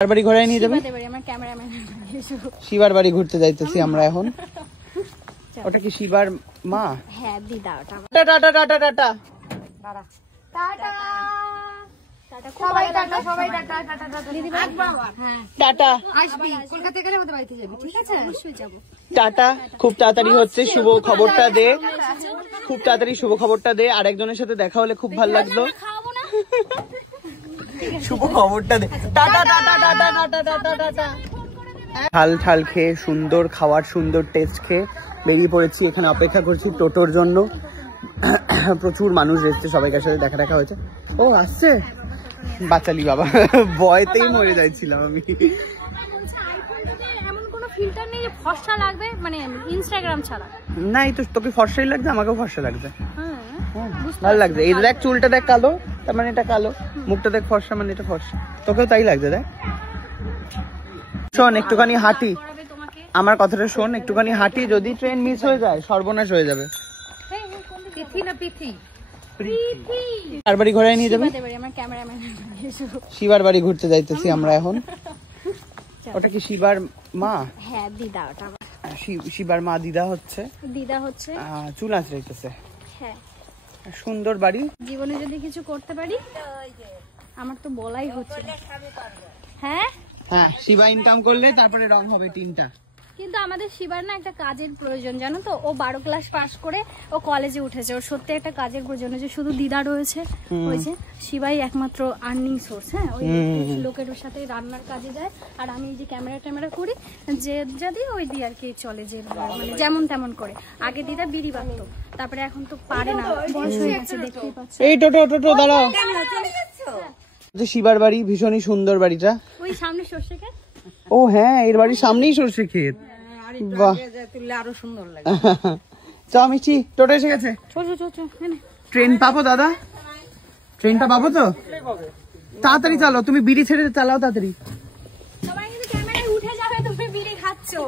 বাড়ি ঘোরায় নিয়ে যাবে? শিবার বাড়ি ঘুরতে যাইতেছি আমরা এখন। ওটা কি শিবার মা? হ্যাঁ দিদা। ওটা tata tata tata tata tata সবাই টাটা সবাই টাটা টাটা টাটা। হ্যাঁ টাটা। আসবি কলকাতা গেলে আমাদের বাড়িতে যাবি, ঠিক আছে? অবশ্যই যাব। টাটা। খুব তাড়াতাড়ি হচ্ছে, শুভ খবরটা দে, খুব তাড়াতাড়ি শুভ খবরটা দে। আরেকজনের সাথে দেখা হলে খুব ভালো লাগলো। শুভ খবরটা দে। Tata tata tata tata tata tata. ঝাল ঝাল খেয়ে, সুন্দর খাওয়ার, সুন্দর টেস্ট খেয়ে বেরিয়ে পড়েছি। এখানে অপেক্ষা করছি টোটোর জন্য। প্রচুর মানুষ এসছে, সবাইকার সাথে দেখা দেখা হয়েছে। ও আসছে, বাঁচালি বাবা, ভয়তেই মরে যাচ্ছিলাম আমি। এমন কোনো ফিল্টার নেই যে ফর্সা লাগবে, মানে ইনস্টাগ্রাম ছাড়া। নাই তো, তোকে ফর্সাই লাগছে, আমাকেও ফর্সা লাগছে। ভালো লাগছে। এই দেখ, চুলটা দেখ কালো, তার মানে এটা কালো। মুখটা দেখ ফর্সা, মানে এটা ফর্সা। তোকেও তাই লাগছে দেখ। শোন, একটুখানি হাঁটি, আমার কথাটা শোন, একটুখানি হাঁটি। যদি ট্রেন মিস হয়ে যায় সর্বনাশ হয়ে যাবে। কার বাড়ি ঘোরায় নিয়ে যাবে? শিবার বাড়ি ঘুরতে যাইতেছি আমরা এখন। ওটা কি শিবার মা? হ্যাঁ দিদা। ওটা শিবার মা দিদা হচ্ছে, দিদা হচ্ছে চুল আঁচড়াইতেছে। হ্যাঁ, সুন্দর বাড়ি। জীবনে যদি কিছু করতে পারি, আমার তো বলাই হচ্ছে। হ্যাঁ হ্যাঁ, শিবা ইনকাম করলে তারপরে রং হবে 3টা। কিন্তু আমাদের শিবার না একটা কাজের প্রয়োজন, জানো তো। ও 12 ক্লাস পাস করে ও কলেজে উঠেছে। ওর সত্যি একটা কাজের প্রয়োজন, যে শুধু দিদা রয়েছে, হয়েছে শিবাই একমাত্র আর্নিং সোর্স। হ্যাঁ, ওই লোকের সাথে রান্নার কাজে যায়, আর আমি এই যে ক্যামেরা ট্যামেরা করি, যে যদি ওই দিয়ে আর কি চলে, যে মানে যেমন তেমন করে। আগে দিদা বিড়ি বাঁধতো, তারপরে এখন তো পারে না, বয়স হয়ে গেছে, দেখতেই পাচ্ছি। এই টোটো টোটো দাঁড়াও। শিবার বাড়ি ভীষণই সুন্দর বাড়িটা। ওই সামনে সর্ষে ক্ষেত। ও হ্যাঁ, এর বাড়ির সামনেই সর্ষে ক্ষেত। বাহ, আরো সুন্দর লাগে। চা মিষ্টি, টোটো এসে গেছে। ট্রেন পাবো দাদা? ট্রেনটা পাবো তো? তাড়াতাড়ি চালো, তুমি বিড়ি ছেড়ে চালাও তাড়াতাড়ি। সবাই কিন্তু ক্যামেরায় উঠে যাবে, তুমি বিড়ি খাচ্ছো।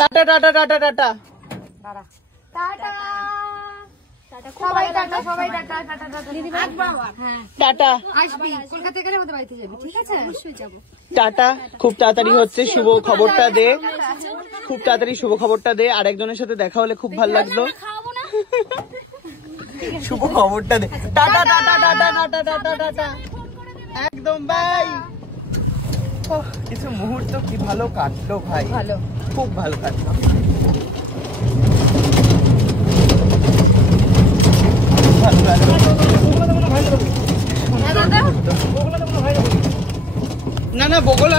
Tata tata tata tata. সবাই টাটা সবাই টাটা টাটা টাটা। হ্যাঁ টাটা। আসবি কলকাতা গেলে আমাদের বাড়িতে যাবি, ঠিক আছে? অবশ্যই যাব। টাটা। খুব তাড়াতাড়ি হচ্ছে, শুভ খবরটা দে, খুব তাড়াতাড়ি শুভ খবরটা দে। আরেকজনের সাথে দেখা হলে খুব ভালো লাগলো। শুভ খবরটা দে। Tata tata tata tata tata tata. একদম বাই। কিছু মুহূর্ত কি ভালো কাটলো ভাই, ভালো, খুব ভালো কাটলো। না না, বগল